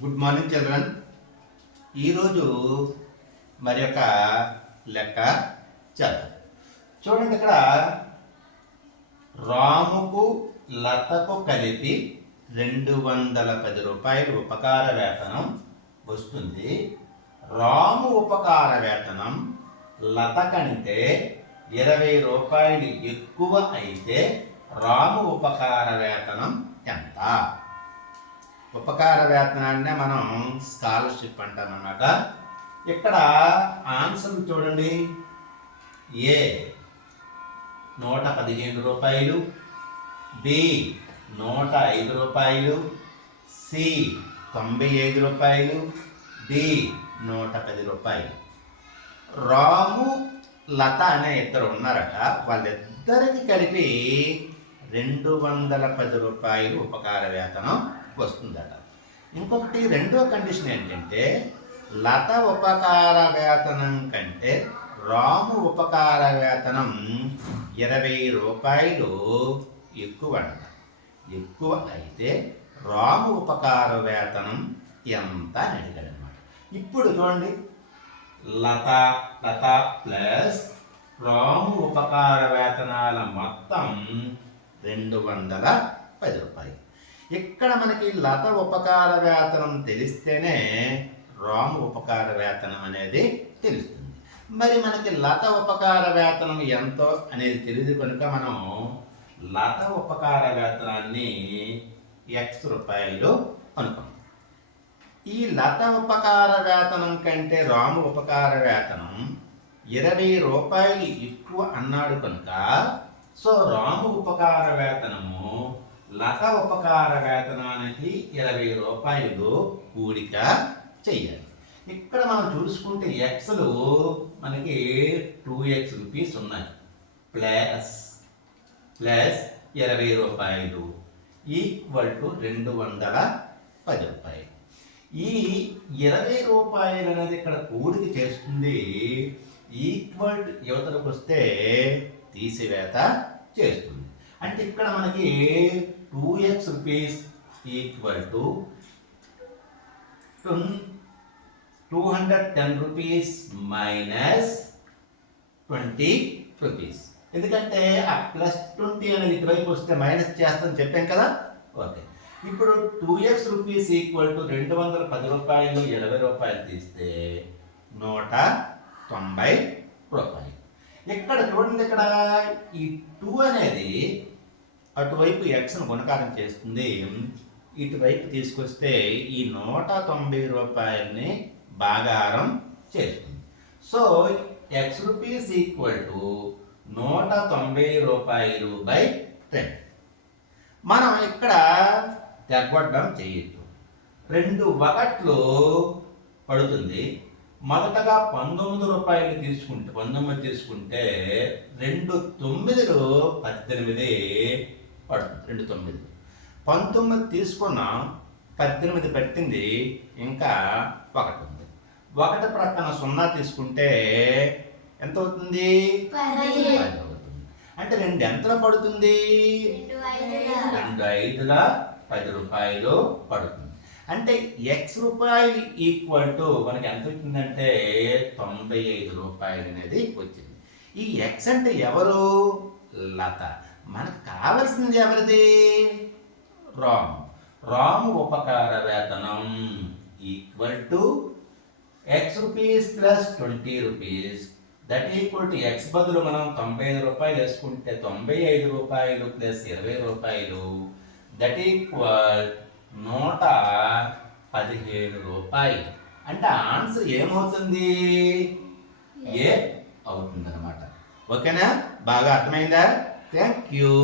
Good morning children. ఈరోజు మరి యొక్క లెక్క చేద్దాం. చూడండి, ఇక్కడ రాముకు లతకు కలిపి 210 రూపాయలు ఉపకార వేతనం వస్తుంది. రాము ఉపకార వేతనం లత కంటే 20 రూపాయలు ఎక్కువ అయితే రాము ఉపకార వేతనం ఎంత? ఉపకార వేతనాన్నే మనం స్కాలర్షిప్ అంటాం అన్నమాట. ఇక్కడ ఆన్సర్ చూడండి. ఏ 115 రూపాయలు, బి 105 రూపాయలు, సి 95 రూపాయలు, డి 110 రూపాయలు. రాము లత అనే ఇద్దరు ఉన్నారట. వాళ్ళిద్దరికి కలిపి 210 రూపాయలు ఉపకార వేతనం వస్తుందట. ఇంకొకటి రెండో కండిషన్ ఏంటంటే, లత ఉపకార వేతనం కంటే రాము ఉపకార వేతనం 20 రూపాయలు ఎక్కువ అంట. ఎక్కువ అయితే రాము ఉపకార వేతనం ఎంత అని అడిగాడు అనమాట. ఇప్పుడు చూడండి, లత ప్లస్ రాము ఉపకార వేతనాల మొత్తం 210 రూపాయలు. ఇక్కడ మనకి లత ఉపకార వేతనం తెలిస్తేనే రాము ఉపకార వేతనం అనేది తెలుస్తుంది. మరి మనకి లత ఉపకార వేతనం ఎంతో అనేది తెలియదు కనుక మనం లత ఉపకార వేతనాన్ని X రూపాయలు అనుకున్నాం. ఈ లత ఉపకార వేతనం కంటే రాము ఉపకార వేతనం 20 రూపాయలు ఎక్కువ అన్నాడు కనుక సో రాము ఉపకార వేతనము లత ఉపకార వేతనానికి 20 రూపాయలు కూడిక చెయ్యాలి. ఇక్కడ మనం చూసుకుంటే ఎక్స్లు మనకి 2x రూపీస్ ఉన్నాయి. ప్లస్ 20 రూపాయలు ఈక్వల్ టు 210 రూపాయలు. ఈ 20 రూపాయలు అనేది ఇక్కడ కూడిక చేస్తుంది. ఈక్వల్ యువతలకు వస్తే తీసివేత చేస్తుంది. అంటే ఇక్కడ మనకి 2x rupees equal to 210 rupees minus 20 rupees. ఎందుకంటే ఆ ప్లస్ 20 అనేది ఇటువైపు వస్తే మైనస్ చేస్తామని చెప్పాం కదా. ఓకే, ఇప్పుడు 2x రూపీస్ ఈక్వల్ టు 210 రూపాయలు 20 రూపాయలు తీస్తే 190 రూపాయలు. ఇక్కడ చూడండి, ఇక్కడ ఈ 2 అనేది అటువైపు ఎక్స్ను గుణకారం చేస్తుంది. ఇటువైపు తీసుకొస్తే ఈ 190 రూపాయలని భాగారం చేస్తుంది. So X rupees equal to 190 రూపాయలు బై 10. మనం ఇక్కడ తెగొట్టడం చేయొచ్చు. 2 ఒకట్లు పడుతుంది. మొదటగా 19 రూపాయలు తీసుకుంటే 19 తీసుకుంటే 2 9లు 18 పడుతుంది. 2 9 19 తీసుకున్నాం, 18 పెట్టింది, ఇంకా 1 ఉంది. 1 ప్రక్కన 0 తీసుకుంటే ఎంత అవుతుంది? 10 అవుతుంది. అంటే 2 ఎంతలో పడుతుంది? 2 5ల 10 రూపాయలు పడుతుంది. అంటే x రూపాయలు ఈక్వల్ టు మనకి ఎంత వచ్చిందంటే 95 రూపాయలు అనేది వచ్చింది. ఈ x అంటే ఎవరు? లత. మనకు కావలసింది ఎవరిది? రాము ఉపకార వేతనం equal to x rupees plus 20 rupees that equal to x బదులు మనం 95 రూపాయలు వేసుకుంటే 95 రూపాయలు ప్లస్ 20 రూపాయలు దట్ ఈక్వల్ 115 రూపాయలు. అంటే ఆన్సర్ ఏమవుతుంది? ఏ అవుతుంది అనమాట. ఓకేనా? బాగా అర్థమైందా? Thank you.